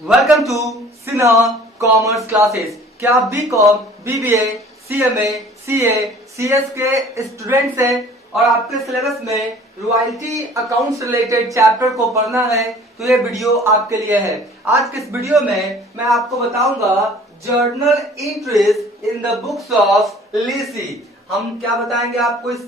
Welcome to Sinha commerce classes. क्या आप BCom, BBA, CMA, CA, CS के स्टूडेंट्स हैं और आपके सिलेबस में रॉयल्टी अकाउंट्स रिलेटेड चैप्टर को पढ़ना है तो ये वीडियो आपके लिए है। आज के इस वीडियो में मैं आपको बताऊंगा journal entries in the books of lessee. हम क्या बताएंगे आपको इस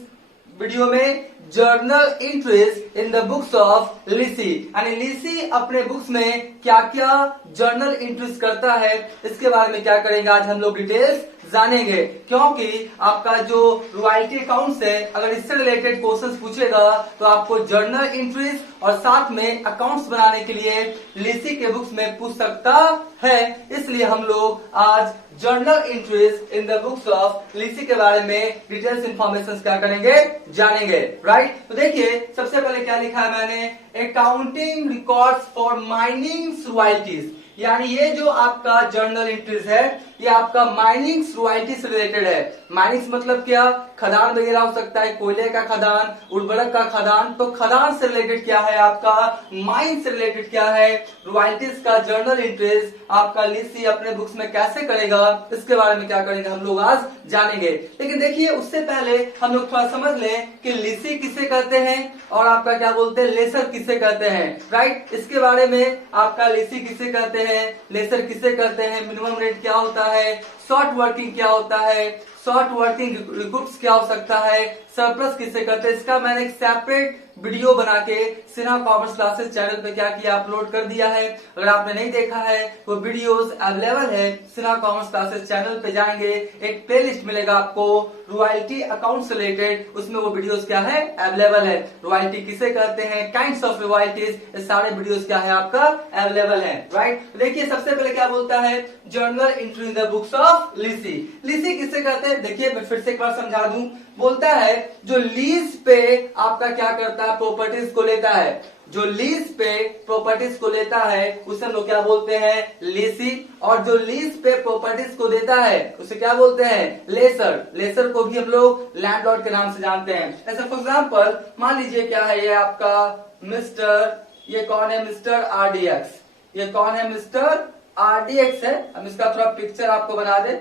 वीडियो में? Journal entries in the books of lessee. यानी लीसी अपने बुक्स में क्या क्या जर्नल एंट्रीज करता है इसके बारे में क्या करेंगे आज हम लोग डिटेल्स जानेंगे, क्योंकि आपका जो रॉयल्टी अकाउंट्स है अगर इससे रिलेटेड क्वेश्चंस पूछेगा तो आपको जर्नल एंट्रीज और साथ में अकाउंट्स बनाने के लिए लीसी के बुक्स में पूछ सकता है। इसलिए हम लोग आज journal entries in the books of lessee के बारे में डिटेल्स इंफॉर्मेशन क्या करेंगे, जानेंगे। राइट, तो देखिए सबसे पहले क्या लिखा है मैंने, accounting records for mining royalties. यानी ये जो आपका जर्नल एंट्रीज है ये आपका माइनिंग रॉयल्टी से रिलेटेड है। माइनिंग मतलब क्या? खदान वगैरह हो सकता है, कोयले का खदान, उर्वरक का खदान। तो खदान से रिलेटेड क्या है आपका, माइन से रिलेटेड क्या है, रॉयल्टीज का जर्नल एंट्रीज आपका लीसी अपने बुक्स में कैसे करेगा इसके बारे में क्या करेंगे हम लोग आज जानेंगे। लेकिन देखिए उससे पहले हम लोग थोड़ा समझ लें कि लीसी किसे कहते हैं और आपका क्या बोलते हैं लेसर किसे कहते हैं। राइट, इसके बारे में आपका लीसी किसे कहते हैं, लेसर किसे कहते हैं, मिनिमम रेट क्या होता है, शॉर्ट वर्किंग क्या होता है, शॉर्ट वर्किंग रिकूप्स क्या हो सकता है, सरप्लस किसे कहते हैं, इसका मैंने एक सेपरेट वीडियो बना के सिन्हा कॉमर्स क्लासेस चैनल पे क्या किया, अपलोड कर दिया है। अगर आपने नहीं देखा है तो वीडियोस अवेलेबल है सिन्हा कॉमर्स क्लासेस चैनल पे जाएंगे, एक प्लेलिस्ट मिलेगा आपको रॉयल्टी अकाउंट से रिलेटेड, उसमें वो वीडियोस क्या है अवेलेबल है। रॉयल्टी किसे कहते हैं, काइंड्स ऑफ रॉयल्टीज, ये सारे वीडियोस क्या है आपका अवेलेबल है। राइट, देखिए सबसे पहले क्या बोलता है, journal entry in the books of lessee. Lessee किसे कहते हैं, देखिए मैं फिर से एक बार समझा दूं। बोलता है जो लीज पे आपका क्या करता है, प्रॉपर्टीज को लेता है। जो लीज पे प्रॉपर्टीज को लेता है उसे हम लोग क्या बोलते हैं, लीसी। और जो लीज पे प्रॉपर्टीज को देता है उसे क्या बोलते हैं, लेसर। लेसर को भी हम लोग लैंडलॉर्ड के नाम से जानते हैं। ऐसा फॉर एग्जाम्पल मान लीजिए क्या है ये आपका मिस्टर, ये कौन है, मिस्टर आरडीएक्स। ये कौन है, मिस्टर आरडीएक्स है। हम इसका थोड़ा पिक्चर आपको बना दे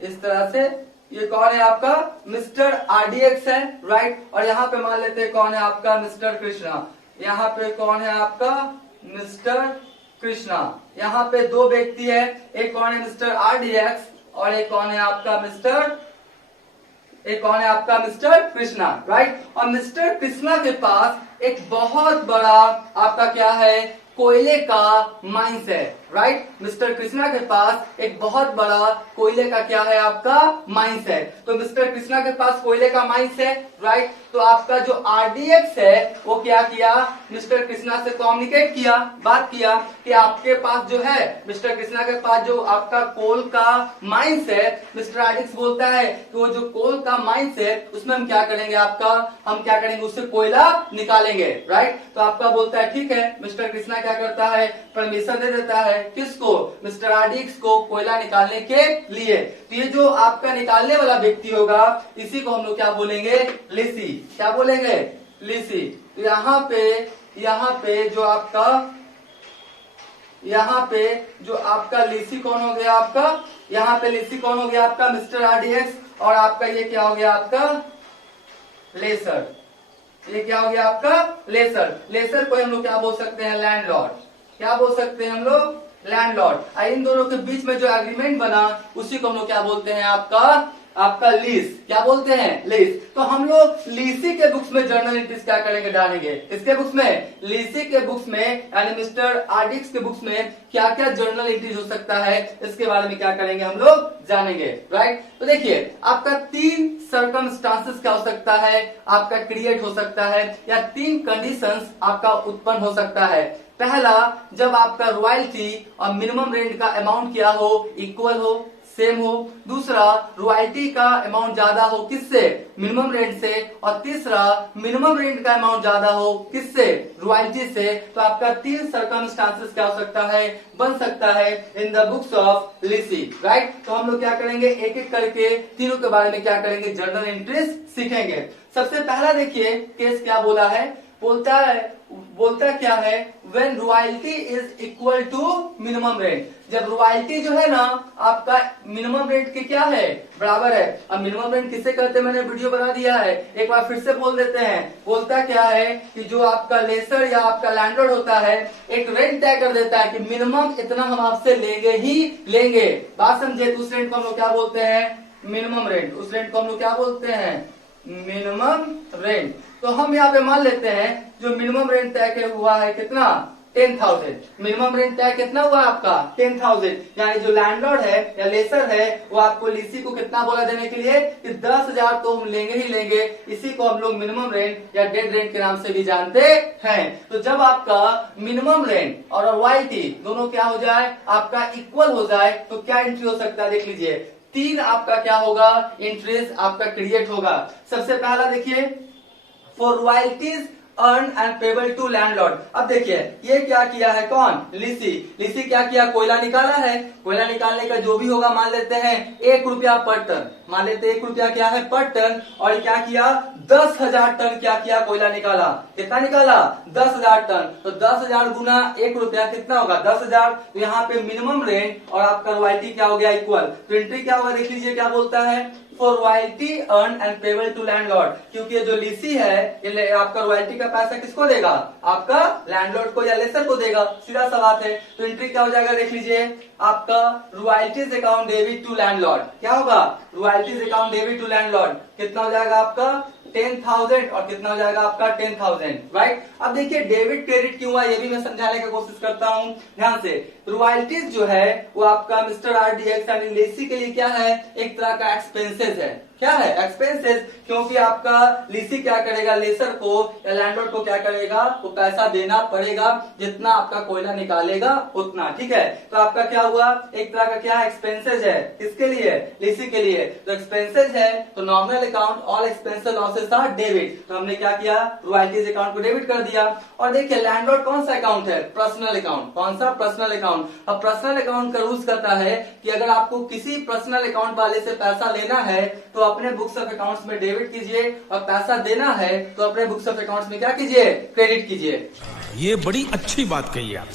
इस तरह से। ये कौन है आपका, मिस्टर आरडीएक्स है। राइट, और यहाँ पे मान लेते हैं कौन है आपका, मिस्टर कृष्णा। यहाँ पे कौन है आपका, मिस्टर कृष्णा। यहाँ पे दो व्यक्ति है, एक कौन है मिस्टर आरडीएक्स और एक कौन है आपका मिस्टर, एक कौन है आपका मिस्टर कृष्णा। राइट, और मिस्टर कृष्णा के पास एक बहुत बड़ा आपका क्या है, कोयले का माइंस है। राइट, मिस्टर कृष्णा के पास एक बहुत बड़ा कोयले का क्या है आपका माइंस है। तो मिस्टर कृष्णा के पास कोयले का माइंस है। राइट, तो आपका जो आरडीएक्स है वो क्या किया, मिस्टर कृष्णा से कम्युनिकेट किया, बात किया कि आपके पास जो है, मिस्टर कृष्णा के पास जो आपका कोल का माइंस है, मिस्टर आरडीएक्स बोलता है कि वो जो कोल का माइंस है उसमें हम क्या करेंगे, आपका हम क्या करेंगे, उससे कोयला निकालेंगे। राइट, तो आपका बोलता है ठीक है। मिस्टर कृष्णा क्या करता है, परमिशन दे देता है किसको, मिस्टर आरडीएक्स को कोयला निकालने के लिए। तो ये जो आपका निकालने वाला व्यक्ति होगा इसी को हम लोग क्या बोलेंगे, लीसी। क्या बोलेंगे, लीसी। तो यहाँ पे जो आपका, यहाँ पे जो आपका लीसी कौन हो गया आपका, यहाँ पे लीसी कौन हो गया आपका, मिस्टर आरडीएक्स। और आपका ये क्या हो गया आपका, लेसर। ये क्या हो गया आपका, लेसर। लेसर को हम लोग क्या बोल सकते हैं, लैंडलॉर्ड। क्या बोल सकते हैं हम लोग, लैंडलॉर्ड। इन दोनों के बीच में जो एग्रीमेंट बना उसी को हम लोग क्या बोलते हैं, आपका लीज। क्या बोलते हैं, लीज। तो हम लोग लीसी के बुक्स में जर्नल एंट्रीज क्या करेंगे, डालेंगे। इसके बुक्स में, लीसी के बुक्स में यानी मिस्टर आरडीएक्स के बुक्स में क्या क्या जर्नल एंट्रीज हो सकता है इसके बारे में क्या करेंगे हम लोग, जानेंगे। राइट, तो देखिए आपका 3 सर्कमस्टांसेस क्या हो सकता है, आपका क्रिएट हो सकता है, या 3 कंडीशंस आपका उत्पन्न हो सकता है। पहला, जब आपका रॉयल्टी और मिनिमम रेंट का अमाउंट क्या हो, इक्वल हो, सेम हो। दूसरा, रॉयल्टी का अमाउंट ज्यादा हो किससे, मिनिमम रेंट से। और तीसरा, मिनिमम रेंट का अमाउंट ज्यादा हो किससे, रॉयल्टी से। तो आपका 3 सर्कमस्टांसेस क्या हो सकता है, बन सकता है in the books of lessee. Right, तो हम लोग क्या करेंगे, एक एक करके तीनों के बारे में क्या करेंगे, जर्नल एंट्रीज सीखेंगे। सबसे पहला देखिए केस क्या बोला है, बोलता क्या है, when royalty is equal to minimum rent, जब रॉयल्टी जो है ना आपका मिनिमम रेंट के क्या है, बराबर है। अब मिनिमम रेंट किसे कहते हैं मैंने वीडियो बना दिया है, एक बार फिर से बोल देते हैं। बोलता क्या है कि जो आपका लेसर या आपका लैंडलॉर्ड होता है एक रेंट तय कर देता है कि मिनिमम इतना हम आपसे लेंगे ही लेंगे। बात समझे, तो उस रेंट को हम लोग क्या बोलते हैं, मिनिमम रेंट। उस रेंट को हम लोग क्या बोलते हैं, मिनिमम रेंट। तो हम यहाँ पे मान लेते हैं जो मिनिमम रेंट तय हुआ है कितना, 10,000। मिनिमम रेंट तय कितना हुआ आपका, 10,000। यानी जो लैंडलॉर्ड है या लेसर है वो आपको लीसी को कितना बोला देने के लिए कि 10,000 तो हम लेंगे ही लेंगे। इसी को हम लोग मिनिमम रेंट या डेड रेंट के नाम से भी जानते हैं। तो जब आपका मिनिमम रेंट और रॉयल्टी दोनों क्या हो जाए, आपका इक्वल हो जाए, तो क्या एंट्री हो सकता है, देख लीजिए। 3 आपका क्या होगा, एंट्रीज आपका क्रिएट होगा। सबसे पहला देखिए, for royalties earn and payable to landlord. अब देखिए ये क्या किया है, कौन, लीसी क्या किया, कोयला निकाला है। कोयला निकालने का जो भी होगा मान लेते हैं 1 रुपया पर टन, मान लेते हैं 1 रुपया क्या है पर टन। और क्या किया, 10,000 टन क्या किया, कोयला निकाला। कितना निकाला, 10,000 टन। तो 10,000 गुना 1 रुपया कितना होगा, 10,000। तो यहाँ पे मिनिमम रेंट और आपका रॉयल्टी क्या हो गया, इक्वल। तो एंट्री क्या होगा, देख लीजिए क्या बोलता है, for royalty earn and payable to landlord. क्योंकि ये जो लीसी है ये आपका रॉयल्टी का पैसा किसको देगा, आपका लैंडलॉर्ड को या लेसर को देगा, सीधा सा बात है। तो एंट्री क्या हो जाएगा, देख लीजिए, आपका royalties account debit to landlord. क्या होगा, royalties account debit to landlord. कितना हो जाएगा आपका 10,000 और कितना हो जाएगा आपका 10,000, राइट। अब देखिए डेबिट क्रेडिट क्यों हुआ ये भी मैं समझाने की कोशिश करता हूं, ध्यान से। रॉयल्टीज जो है वो आपका मिस्टर आरडीएक्स यानी लेसी के लिए क्या है, एक तरह का एक्सपेंसेस है। क्या है, एक्सपेंसेस। क्योंकि आपका लीसी क्या करेगा, लेसर को या लैंडलॉर्ड को क्या करेगा, वो पैसा देना पड़ेगा, जितना आपका कोयला निकालेगा उतना, ठीक है। तो आपका क्या हुआ, एक तरह का क्या एक्सपेंसेस है, किसके लिए, लीसी के लिए। तो एक्सपेंसेस है तो nominal account all expenses losses are debit. तो हमने क्या किया, रॉयल्टीज अकाउंट को डेबिट कर दिया। और देखिए लैंडलॉर्ड कौन सा अकाउंट है, पर्सनल अकाउंट। कौन सा, पर्सनल अकाउंट। अब पर्सनल अकाउंट का रूल्स करता है कि अगर आपको किसी पर्सनल अकाउंट वाले से पैसा लेना है तो अपने बुक्स ऑफ अकाउंट्स में डेबिट कीजिए, और पैसा देना है तो अपने बुक्स ऑफ अकाउंट्स में क्या कीजिए, क्रेडिट कीजिए। ये बड़ी अच्छी बात कही आप।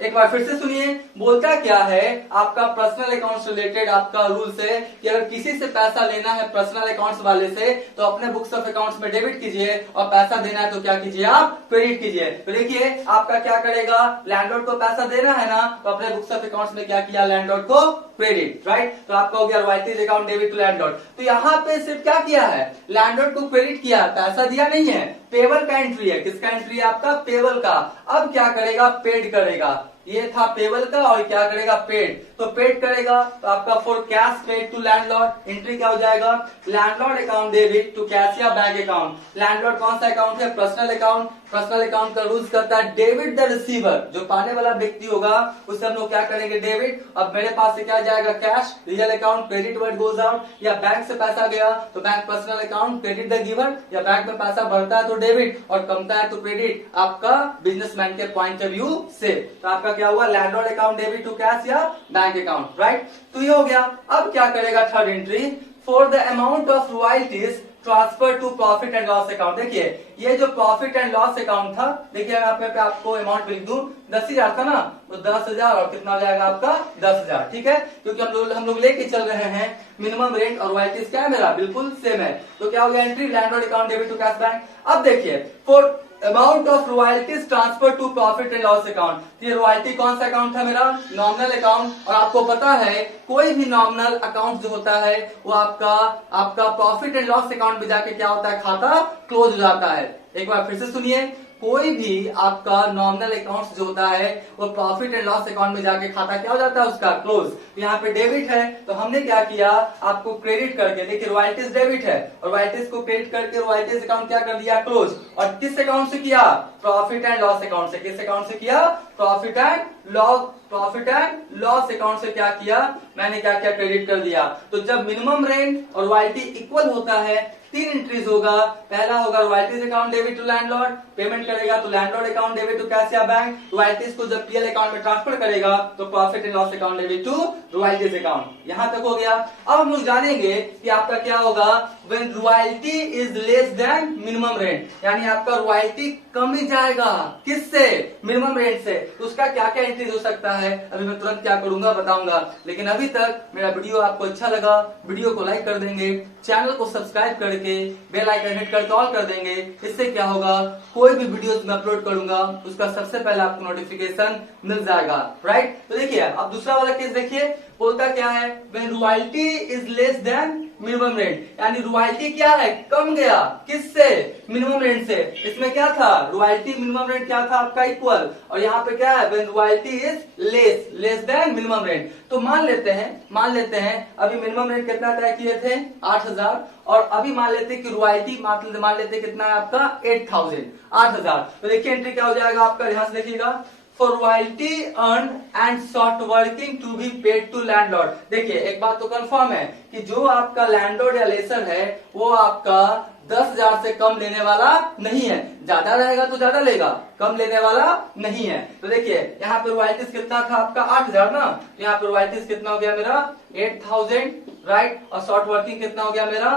एक बार फिर से सुनिए, बोलता क्या है, आपका पर्सनल अकाउंट्स रिलेटेड आपका रूल्स है कि अगर किसी से पैसा लेना है पर्सनल अकाउंट्स वाले से तो अपने बुक्स ऑफ अकाउंट्स में डेबिट कीजिए, और पैसा देना है तो क्या कीजिए, आप क्रेडिट कीजिए। तो देखिए आपका क्या करेगा, लैंडलॉर्ड को पैसा देना है ना, तो अपने बुक्स ऑफ अकाउंट्स में क्या किया, लैंडलॉर्ड को क्रेडिट, राइट। तो आपका हो गया royalties account debit to landlord. तो यहाँ पे सिर्फ क्या किया है, लैंडलॉर्ड को क्रेडिट किया, पैसा दिया नहीं है। पेबल का एंट्री है, किसका एंट्री है, आपका पेबल का। अब क्या करेगा, पेड करेगा। ये था पेबल का और क्या करेगा, पेड। तो पेड करेगा तो आपका for cash paid to landlord, entry क्या हो जाएगा, landlord account debit to cash या बैंक अकाउंट। लैंडलॉर्ड कौन सा अकाउंट है, पर्सनल अकाउंट। पर्सनल अकाउंट का रूल्स करता है डेबिट द रिसीवर, जो पाने वाला व्यक्ति होगा उससे हम लोग क्या करेंगे, डेबिट। अब मेरे पास से क्या जाएगा, cash, real account, credit word goes out. या बैंक से पैसा गया तो bank personal account, credit the giver. या बैंक में पैसा बढ़ता है तो डेबिट और कमता है तो क्रेडिट, आपका बिजनेसमैन के पॉइंट ऑफ व्यू से। तो आपका क्या हुआ, landlord account debit to cash या बैंक अकाउंट, राइट। तो ये हो गया। अब क्या करेगा, third entry, for the amount of royalties transfer to profit and loss account. देखिए ये जो प्रॉफिट एंड लॉस अकाउंट था, देखिए यहाँ पे आपको अमाउंट लिख दूं, 10,000 था ना, तो 10,000 और कितना हो जाएगा आपका 10,000, ठीक है। क्योंकि हम लोग लेके चल रहे हैं मिनिमम रेंट और रॉयल्टीज क्या है मेरा, बिल्कुल सेम है। तो क्या हो गया, entry landlord account debit to cash bank. अब देखिए for amount of royalties transfer to profit and loss account. ये रॉयल्टी कौन सा अकाउंट था मेरा, नॉमिनल अकाउंट। और आपको पता है कोई भी नॉमिनल अकाउंट जो होता है वो आपका प्रॉफिट एंड लॉस अकाउंट में जाके क्या होता है, खाता क्लोज हो जाता है। एक बार फिर से सुनिए, कोई भी आपका नॉमिनल अकाउंट जो होता है वो प्रॉफिट एंड लॉस अकाउंट में जाके खाता क्या हो जाता है, उसका क्लोज। यहाँ पे डेबिट है तो हमने क्या किया, आपको क्रेडिट करके, देखिए रॉयल्टीज डेबिट है और रॉयल्टीज को क्रेडिट करके रॉयल्टीज अकाउंट क्या कर दिया, क्लोज। और किस अकाउंट से किया, प्रॉफिट एंड लॉस अकाउंट से। किस अकाउंट से किया, प्रॉफिट एंड लॉस अकाउंट से क्या किया, मैंने क्या किया, क्रेडिट कर दिया। तो जब मिनिमम रेंट और रॉयल्टी इक्वल होता है, 3 एंट्रीज होगा। पहला होगा royalties account debit to landlord, payment करेगा तो लैंडलॉर्ड अकाउंट डेबिट टू कैशिया बैंक, रॉयल्टीज को जब पीएल अकाउंट में ट्रांसफर करेगा तो profit and loss account debit to royalties account. यहां तक हो गया। अब हम लोग जानेंगे कि आपका क्या होगा when royalty is less than minimum rent, यानी आपका रॉयल्टी कम ही जाएगा, किससे, मिनिमम रेंट से। तो उसका क्या क्या एंट्रीज हो सकता है, अभी मैं तुरंत क्या करूंगा बताऊंगा। लेकिन अभी तक मेरा वीडियो आपको अच्छा लगा, वीडियो को लाइक कर देंगे, चैनल को सब्सक्राइब करके बेल आइकन हिट करके ऑल कर देंगे। इससे क्या होगा, कोई भी वीडियो मैं अपलोड करूंगा उसका सबसे पहले आपको नोटिफिकेशन मिल जाएगा, राइट। तो देखिए अब दूसरा वाला केस देखिए, बोलता क्या है, when royalty is less than minimum rent, यानी रॉयल्टी क्या है, कम गया, किससे, मिनिमम रेंट से। इसमें क्या था, रॉयल्टी मिनिमम रेंट क्या था आपका इक्वल, और यहाँ पे क्या है, when royalty is less than minimum rent. तो मान लेते हैं अभी मिनिमम रेंट कितना तय किए थे, 8000, और अभी मान लेते हैं कि रॉयल्टी मान लेते कितना है आपका 8000। तो देखिए एंट्री क्या हो जाएगा आपका, ध्यान से देखिएगा, for royalty earned and short working to be paid to landlord। देखिए एक बात तो कंफर्म है कि जो आपका लैंडलॉर्ड या लेसर है वो आपका 10,000 से कम लेने वाला नहीं है, ज्यादा रहेगा तो ज्यादा लेगा, कम लेने वाला नहीं है। तो देखिए यहाँ पे रॉयल्टीज कितना था आपका 8,000 ना, तो यहाँ पे रॉयल्टीज कितना हो गया मेरा 8,000, राइट, और शॉर्ट वर्किंग कितना हो गया मेरा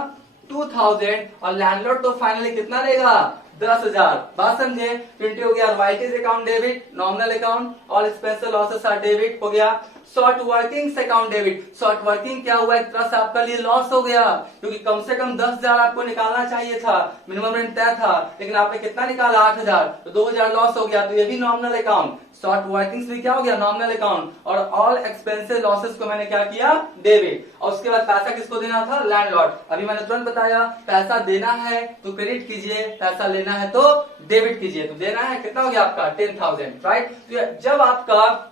2,000, और लैंडलॉर्ड तो फाइनली कितना लेगा 10,000। बात समझे, 20 हो गया royalties account debit, nominal account, all expenses losses are debit हो गया। Short working account debit, short working क्या हुआ, एक तरह से आपका लिए लॉस हो गया, क्योंकि कम से कम 10,000 आपको निकालना चाहिए था, मिनिमम रेंट तय था, लेकिन आपने कितना निकाला 8,000, तो 2,000 लॉस हो गया। तो ये भी नॉमिनल अकाउंट, शॉर्ट वर्किंग भी क्या हो गया, नॉमिनल अकाउंट, और ऑल एक्सपेंसेस लॉसेस को मैंने क्या किया, डेबिट। और उसके बाद पैसा किसको देना था, लैंडलॉर्ड। अभी मैंने तुरंत बताया, पैसा देना है तो क्रेडिट कीजिए, पैसा लेना है तो डेबिट कीजिए। तो देना है कितना हो गया आपका 10,000, राइट। तो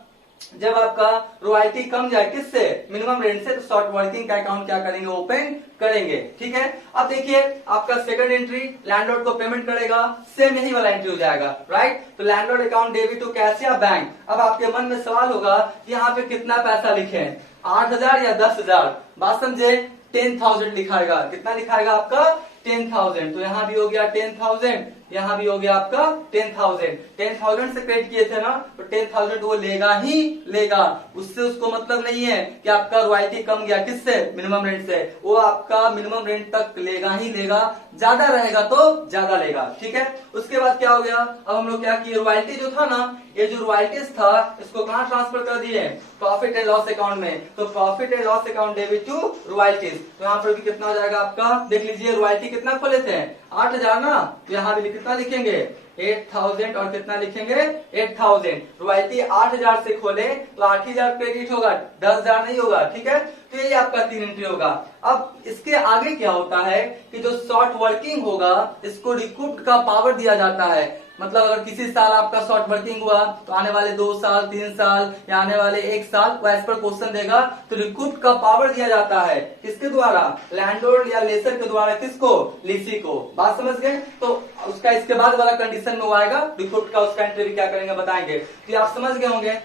जब आपका रॉयल्टी कम जाए किससे, मिनिमम रेंट से, तो शॉर्ट वर्किंग का अकाउंट क्या करेंगे, ओपन करेंगे, ठीक है। अब देखिए आपका सेकंड एंट्री, लैंडलॉर्ड को पेमेंट करेगा, सेम यही वाला एंट्री हो जाएगा, राइट। तो लैंडलॉर्ड अकाउंट डेबिट टू कैशिया बैंक। अब आपके मन में सवाल होगा कि यहाँ पे कितना पैसा लिखे, 8,000 या 10,000। बात समझे, 10,000 लिखाएगा, कितना लिखाएगा आपका 10,000। तो यहाँ भी हो गया 10,000, यहाँ भी हो गया आपका 10,000। 10,000 से क्रेडिट किए थे ना, तो 10,000 वो लेगा ही लेगा, उससे उसको मतलब नहीं है कि आपका रॉयल्टी कम गया, किससे, मिनिमम रेंट से, वो आपका मिनिमम रेंट तक लेगा ही लेगा, ज्यादा रहेगा तो ज्यादा लेगा, ठीक है। उसके बाद क्या हो गया, अब हम लोग क्या किए, रॉयल्टी जो था ना, ये जो रॉयल्टीज था इसको कहाँ ट्रांसफर कर दिए, प्रॉफिट एंड लॉस अकाउंट में। तो profit and loss account debit to royalties. तो यहाँ पर भी कितना हो जाएगा आपका, देख लीजिए रॉयल्टी कितना खोले थे 8,000 ना, तो यहाँ भी कितना लिखेंगे 8,000, और कितना लिखेंगे 8,000। रॉयल्टी 8,000 से खोले तो 8,000 क्रेडिट होगा, 10,000 नहीं होगा, ठीक है। तो ये आपका 3 एंट्री होगा। अब इसके आगे क्या होता है कि जो शॉर्ट वर्किंग होगा इसको रिकूप्ड का पावर दिया जाता है। मतलब अगर किसी साल आपका शॉर्ट वर्किंग हुआ तो आने वाले 2 साल 3 साल या आने वाले 1 साल वो एज पर क्वेश्चन देगा, तो रिकूप्ड का पावर दिया जाता है किसके द्वारा, लैंडलॉर्ड या लेसर के द्वारा, किसको, लीसी को। बात समझ गए। तो उसका इसके बाद वाला कंडीशन में वो आएगा रिकूप्ड का, उसका एंट्री क्या करेंगे बताएंगे, तो आप समझ गए होंगे।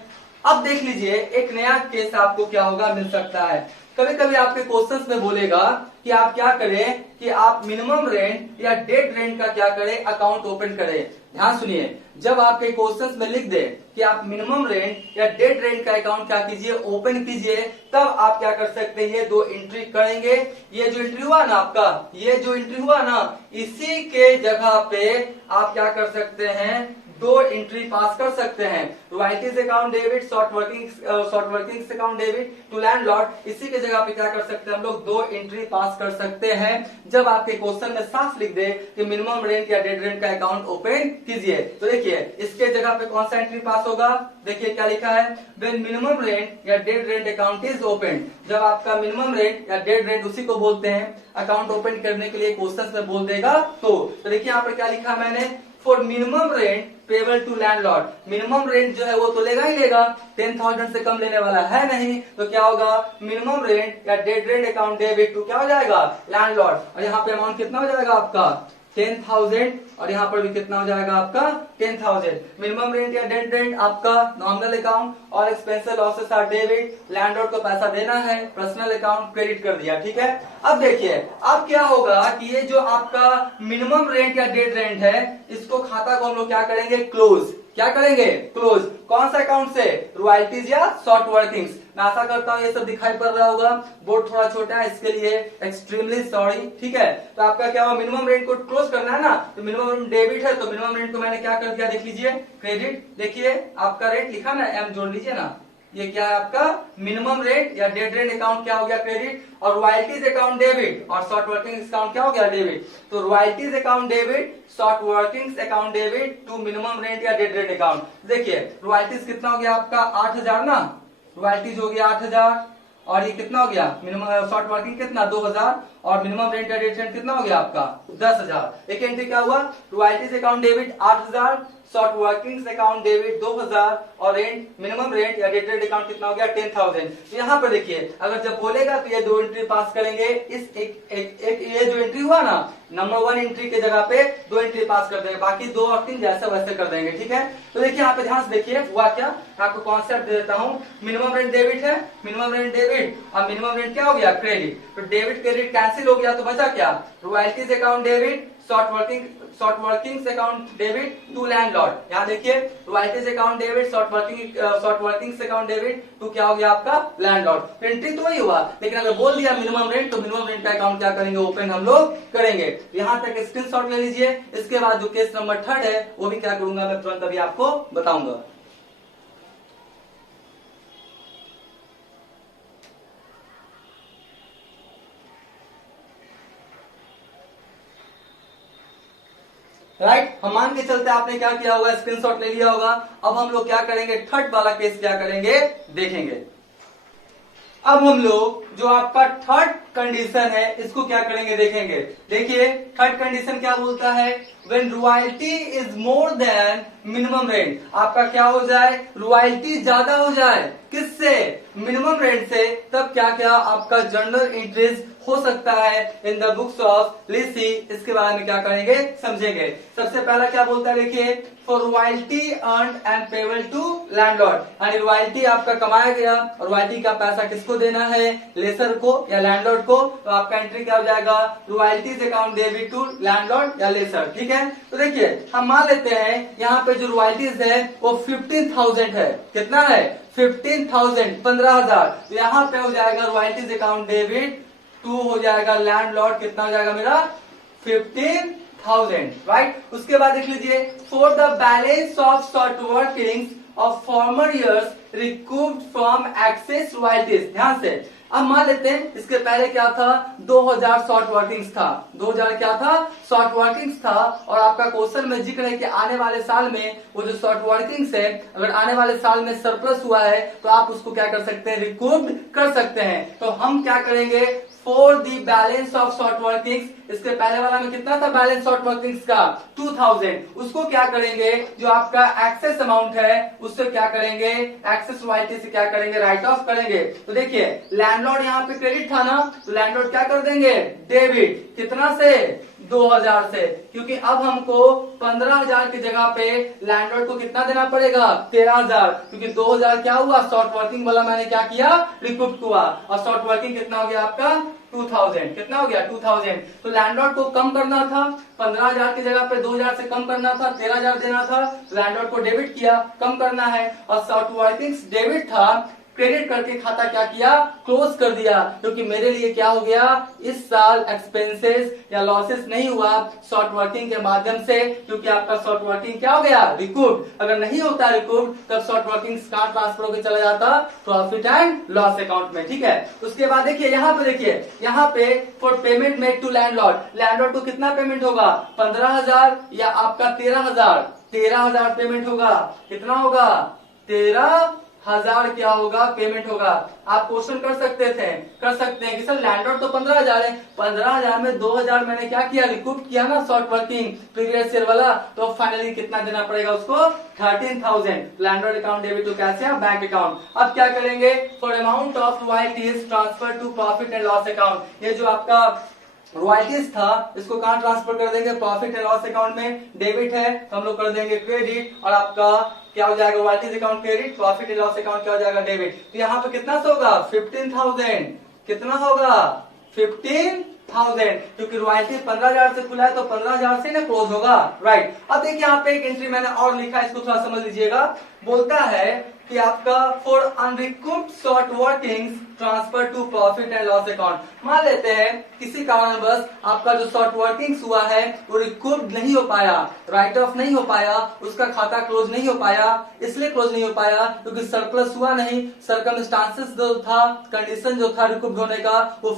अब देख लीजिए एक नया केस आपको क्या होगा, मिल सकता है। कभी कभी आपके क्वेश्चंस में बोलेगा कि आप क्या करें कि आप मिनिमम रेंट या डेड रेंट का क्या करें, अकाउंट ओपन करें। ध्यान सुनिए, जब आपके क्वेश्चंस में लिख दे कि आप मिनिमम रेंट या डेड रेंट का अकाउंट क्या कीजिए, ओपन कीजिए, तब आप क्या कर सकते हैं, ये 2 एंट्री करेंगे। ये जो एंट्री हुआ ना आपका, ये जो एंट्री हुआ ना, इसी के जगह पे आप क्या कर सकते हैं, 2 एंट्री पास कर सकते हैं। Royalties account debit, short working account debit to landlord, इसी के जगह पे क्या कर सकते हैं हम लोग, 2 एंट्री पास कर सकते हैं। जब आपके क्वेश्चन में साफ लिख दे कि मिनिमम रेंट या डेड रेंट का अकाउंट ओपन कीजिए, तो देखिए इसके जगह पे कौन सा एंट्री पास होगा, देखिए क्या लिखा है, व्हेन मिनिमम रेंट या dead rent account is open. जब आपका मिनिमम रेंट या डेड रेंट, उसी को बोलते हैं, अकाउंट ओपन करने के लिए क्वेश्चन में बोल देगा, तो देखिए यहाँ पर क्या लिखा मैंने, for minimum rent payable to landlord. Minimum rent जो है वो तो लेगा ही लेगा, 10,000 से कम लेने वाला है नहीं, तो क्या होगा, मिनिमम रेंट या dead rent account debit to क्या हो जाएगा, लैंडलॉर्ड। और यहाँ पे अमाउंट कितना हो जाएगा आपका 10,000 और यहाँ पर भी कितना हो जाएगा आपका 10,000। मिनिमम रेंट या डेड रेंट आपका नॉमिनल अकाउंट और expenses losses are debit, landlord को पैसा देना है, पर्सनल अकाउंट क्रेडिट कर दिया, ठीक है। अब देखिए अब क्या होगा कि ये जो आपका मिनिमम रेंट या डेड रेंट है इसको खाता को हम लोग क्या करेंगे क्लोज, क्या करेंगे क्लोज। कौन सा अकाउंट से, रॉयल्टीज या शॉर्ट वर्किंग्स। मैं आशा करता हूँ ये सब दिखाई पड़ रहा होगा, बोर्ड थोड़ा छोटा है इसके लिए एक्सट्रीमली सॉरी, ठीक है। तो आपका क्या हुआ, मिनिमम रेंट को क्लोज करना है ना, तो मिनिमम रेंट डेबिट है तो मिनिमम रेंट को मैंने क्या कर दिया देख लीजिए क्रेडिट। देखिए आपका रेट लिखा ना, एम जोड़ लीजिए ना, ये क्या है आपका मिनिमम रेट या डेड रेंट अकाउंट क्या हो गया क्रेडिट, और रॉयल्टीज अकाउंट डेबिट और शॉर्ट वर्किंग अकाउंट क्या हो गया डेबिट। तो royalties account debit, short working account debit to minimum rent या डेड रेंट अकाउंट। देखिए रॉयल्टीज कितना हो गया आपका 8,000 ना, रॉयल्टीज हो गया 8,000 और ये कितना हो गया मिनिमम शॉर्ट वर्किंग कितना 2,000 और मिनिमम रेंट या डेड रेंट कितना हो गया आपका 10,000। एक एंट्री क्या हुआ, royalties account debit 8,000, short working account debit 2,000 और रेंट मिनिमम रेंट या डेड रेंट अकाउंट कितना हो गया 10,000। तो यहाँ पर देखिए अगर जब बोलेगा तो ये दो एंट्री पास करेंगे, इस एक ये जो एंट्री हुआ ना नंबर 1 एंट्री के जगह पे 2 एंट्री पास कर देंगे, बाकी 2 और 3 जैसे वैसे कर देंगे, ठीक है। तो देखिए यहाँ पे ध्यान से देखिए हुआ क्या, आपको कॉन्सेप्ट दे देता हूँ। मिनिमम रेंट डेबिट है, मिनिमम रेंट डेबिट और मिनिमम रेंट क्या हो गया क्रेडिट। तो डेबिट क्रेडिट कैंसिल हो गया तो बचा क्या, royalties account debit, short working account debit to landlord. यहाँ देखिए royalties account debit, short working account debit to क्या हो गया आपका लैंडलॉर्ड। एंट्री तो वही हुआ, लेकिन अगर बोल दिया मिनिमम रेंट तो मिनिमम रेंट का अकाउंट क्या करेंगे ओपन हम लोग करेंगे। यहाँ तक स्क्रीनशॉट ले लीजिए। इसके बाद जो केस नंबर 3 है वो भी क्या करूंगा मैं तुरंत अभी आपको बताऊंगा। राइट, हम मान के चलते आपने क्या किया होगा स्क्रीनशॉट ले लिया होगा। अब हम लोग क्या करेंगे थर्ड वाला केस क्या करेंगे देखेंगे। अब हम लोग जो आपका थर्ड कंडीशन है इसको क्या करेंगे देखेंगे। देखिए थर्ड कंडीशन क्या बोलता है, when royalty is more than minimum rent. आपका क्या हो जाए, रॉयल्टी ज्यादा हो जाए किससे, मिनिमम रेंट से, तब क्या क्या आपका जर्नल एंट्रीज हो सकता है इन द बुक्स ऑफ लीसी। इसके बारे में क्या करेंगे समझेंगे। सबसे पहला क्या बोलता है देखिए, for royalty earned and payable to landlord, यानी रॉयल्टी आपका कमाया गया और रॉयल्टी का पैसा किसको देना है, लेसर को या लैंडलॉर्ड को। तो आपका एंट्री क्या हो जाएगा, royalties account debit to landlord या लेसर, ठीक है। तो देखिए हम मान लेते हैं यहाँ पे जो रॉयल्टीज है वो 15,000 है। कितना है 15,000, 15,000। तो यहाँ पे हो जाएगा रॉयल्टीज अकाउंट डेबिट टू हो जाएगा लैंडलॉर्ड, कितना हो जाएगा मेरा 15,000, राइट। उसके बाद देख लीजिए, for the balance of short workings of former years recouped from excess royalties. ध्यान से अब मान लेते हैं इसके पहले क्या था 2000 शॉर्ट वर्किंग्स था, 2000 क्या था शॉर्ट वर्किंग्स था। और आपका क्वेश्चन में जिक्र है कि आने वाले साल में वो जो शॉर्ट वर्किंग्स है अगर आने वाले साल में सरप्लस हुआ है तो आप उसको क्या कर सकते हैं रिकूव्ड कर सकते हैं। तो हम क्या करेंगे, for the balance of short workings, इसके पहले वाला में कितना था बैलेंस शॉर्ट वर्किंग्स का 2000, उसको क्या करेंगे जो आपका एक्सेस अमाउंट है उससे क्या करेंगे एक्सेस रॉयल्टी से क्या करेंगे राइट ऑफ करेंगे। तो देखिए लैंडलॉर्ड यहाँ पे क्रेडिट था ना, तो लैंडलॉर्ड क्या कर देंगे डेबिट, कितना से 2000 से, क्योंकि अब हमको 15,000 की जगह पे लैंडलॉर्ड को कितना देना पड़ेगा 13,000, क्योंकि 2000 क्या हुआ शॉर्ट वर्किंग वाला मैंने क्या किया रिकूप हुआ और शॉर्ट वर्किंग कितना हो गया आपका 2000, कितना हो गया 2000। तो लैंडलॉर्ड को कम करना था, 15,000 की जगह पे 2000 से कम करना था, 13,000 देना था। लैंडलॉर्ड को डेबिट किया, कम करना है, और शॉर्ट वर्किंग डेबिट था, क्रेडिट करके खाता क्या किया क्लोज कर दिया, क्योंकि मेरे लिए क्या हो गया इस साल एक्सपेंसेस या लॉसेस नहीं हुआ शॉर्ट वर्किंग के माध्यम से, क्योंकि आपका शॉर्ट वर्किंग क्या हो गया रिकूव्ड। अगर नहीं होता रिकूव्ड तब शॉर्ट वर्किंग कहां ट्रांसफर होकर चला जाता प्रॉफिट एंड लॉस अकाउंट में, ठीक है। उसके बाद देखिए यहाँ पे, देखिए यहाँ पे for payment made to landlord, landlord को कितना पेमेंट होगा 15,000 या आपका 13,000, 13,000 पेमेंट होगा, कितना होगा 13,000 क्या होगा पेमेंट होगा। आप क्वेश्चन कर सकते हैं कि सर लैंडलॉर्ड तो 15,000 है, 15,000 में 2,000 मैंने क्या किया रिकूप किया ना शॉर्ट वर्किंग प्रीवियस ईयर वाला, तो फाइनली कितना देना पड़ेगा उसको 13,000। Landlord account debit to cash या बैंक अकाउंट। अब क्या करेंगे for amount of royalties transfer to profit and loss account, ये जो आपका रॉयल्टीज था इसको कहां ट्रांसफर कर देंगे, प्रॉफिट एंड लॉस अकाउंट में। डेबिट है तो हम लोग कर देंगे क्रेडिट, और आपका क्या हो जाएगा, royalties account credit, profit and loss account क्या हो जाएगा, डेबिट। तो यहाँ पे कितना से होगा, 15,000। कितना होगा, 15,000, क्योंकि रॉयल्टी 15,000 से खुला है तो 15,000 से ना क्लोज होगा, राइट। अब देखिए यहाँ पे एक एंट्री मैंने और लिखा है, इसको थोड़ा समझ लीजिएगा। बोलता है कि आपका for unrecouped short workings transfer to profit and loss account. मान लेते हैं किसी कारणवश आपका जो शॉर्ट वर्किंग्स हुआ है वो रिकूप्ड नहीं हो पाया, राइट ऑफ नहीं हो पाया, उसका खाता क्लोज नहीं हो पाया। इसलिए क्लोज नहीं हो पाया क्योंकि सरप्लस हुआ नहीं, सर्कमस्टांसेस जो था, कंडीशन जो था रिकूप्ड होने का वो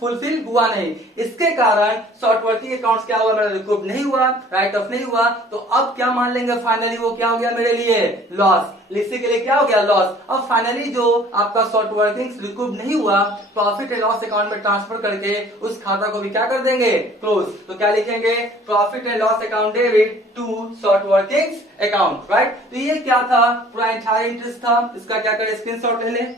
फुलफिल हुआ नहीं। इसके कारण शॉर्ट वर्किंग अकाउंट क्या हुआ, मेरा रिकूप्ड नहीं हुआ, राइट ऑफ नहीं हुआ। तो अब क्या मान लेंगे, फाइनली वो क्या हो गया मेरे लिए, लॉस। इसी के लिए क्या हो गया, लॉस। अब फाइनली जो आपका शॉर्ट वर्किंग्स रिकूप नहीं हुआ, प्रॉफिट एंड लॉस अकाउंट में ट्रांसफर करके उस खाता को भी क्या कर देंगे, क्लोज। तो क्या लिखेंगे, profit and loss account debit to short workings account, right. तो ये क्या था, पूरा एंटायर इंटरेस्ट था। इसका क्या करें, स्क्रीनशॉट ले लें।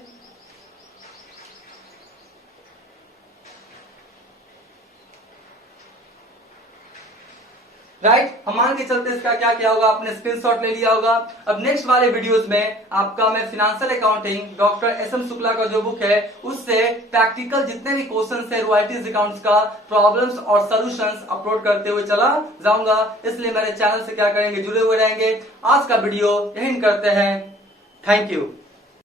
राइट, हम मान के चलते इसका क्या किया होगा, आपने स्क्रीनशॉट ले लिया होगा। अब नेक्स्ट वाले वीडियोस में आपका मैं financial accounting doctor SM. Shukla का जो बुक है उससे प्रैक्टिकल जितने भी क्वेश्चन है रॉयल्टीज अकाउंट्स का, प्रॉब्लम्स और सॉल्यूशंस अपलोड करते हुए चला जाऊंगा। इसलिए मेरे चैनल से क्या करेंगे, जुड़े हुए रहेंगे। आज का वीडियो यही करते हैं। Thank you.